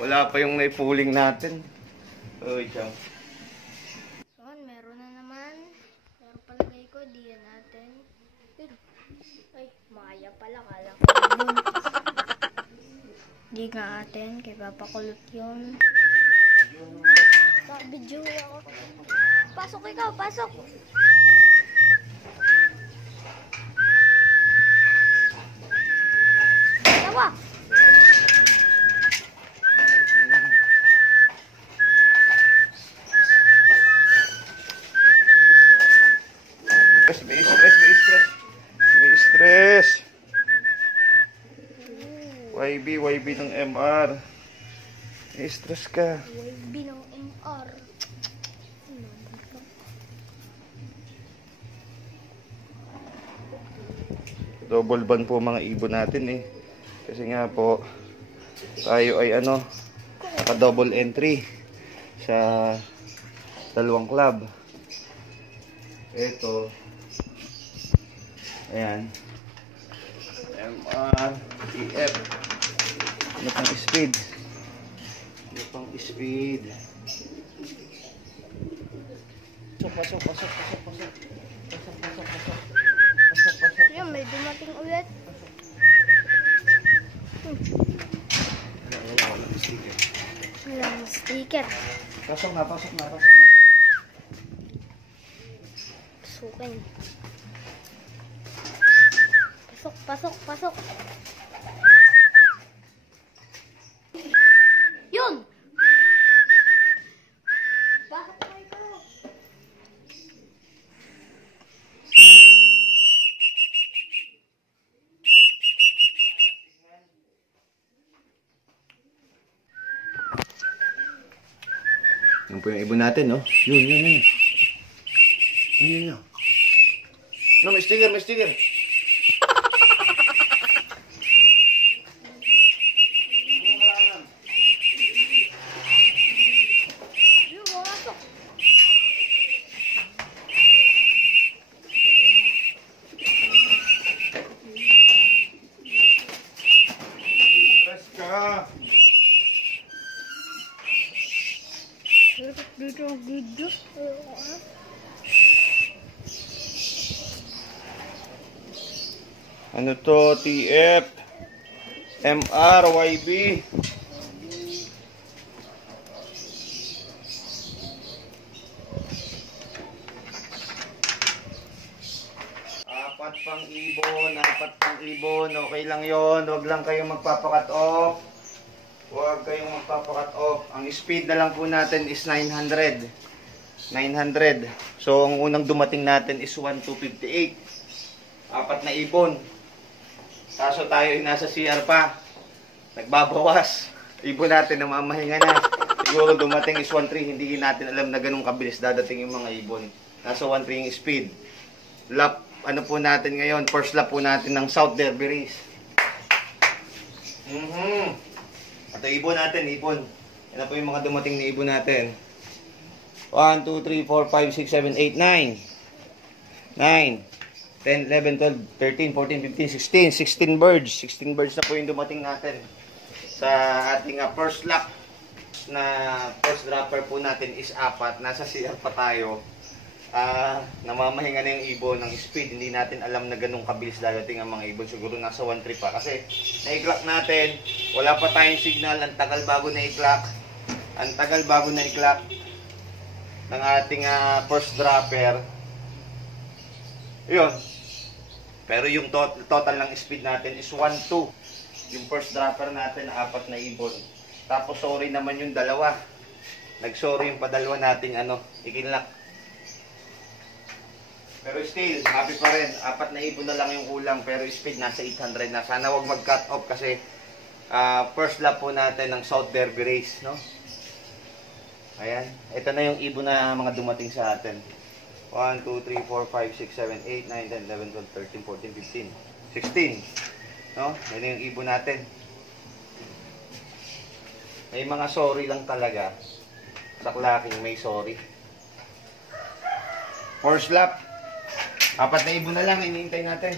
Wala pa yung naipuling natin. Uy, chang. Meron na naman. Pero palagay ko, di yan natin. Ay, maya pala. Kala ko yun. Di nga atin. Kaya papakulot yun. Video ako. Pasok ikaw, pasok. Tawa. May stress. YB ng MR. May stress ka. YB ng MR. Double ban po mga ibon natin eh. Kasi nga po, tayo ay naka-double entry sa dalawang club. Ito. Ayan. MR, EF. Ano pang speed? Ano pang speed? Pasok. Yan, may dumating ulit. Walang sticker. Pasok na. Sukin. Pasok. Yun! Bakit kayo? Yan po yung ibon natin, no? Yun. No, may sticker. Yun, pumasok. Stress ka. Dito. Ano to? TF, MR, YB. Apat pang ibon. Okay lang yon. Huwag lang kayong magpapakat off. Ang speed na lang po natin is 900. So, ang unang dumating natin is 1258. Apat na ibon. Kaso tayo ay nasa CR pa. Nagbabawas. Ibon natin na mamahinga na. Siguro dumating is 1.3. Hindi natin alam na ganun kabilis dadating yung mga ibon. Nasa 1.3 yung speed. Lap, po natin ngayon? First lap po natin ng South Derby Race. Ito ibon natin, ibon. Yan po yung mga dumating na ibon natin. 1, 2, 3, 4, 5, 6, 7, 8, 9. 10, 11, 12, 13, 14, 15, 16 birds. 16 birds na po yung dumating natin sa ating first lap. Na first dropper po natin is 4. Nasa CR pa tayo. Namamahinga na yung ibon ng speed. Hindi natin alam na ganun kabilis dadating ang mga ibon. Siguro nasa 1.3 pa. Kasi na-i-clock natin. Wala pa tayong signal. Ang tagal bago na-i-clock ng ating first dropper. Yun. Pero yung total ng speed natin is 1.2. Yung first dropper natin, 4 na ibon. Tapos sorry naman yung dalawa. Nag-sorry yung padalawa nating ikinlock. Pero still, happy pa rin. 4 na ibon na lang yung kulang. Pero speed nasa 800 na. Sana wag mag-cut off kasi first lap po natin ng South Derby Race, no? Ayan. Ito na yung ibon na mga dumating sa atin. 1, 2, 3, 4, 5, 6, 7, 8, 9, 10, 11, 12, 13, 14, 15, 16. No? Yan yung ibon natin. May mga sorry lang talaga. Sa clacking may sorry. First lap. 4 na ibon na lang, iniintay natin.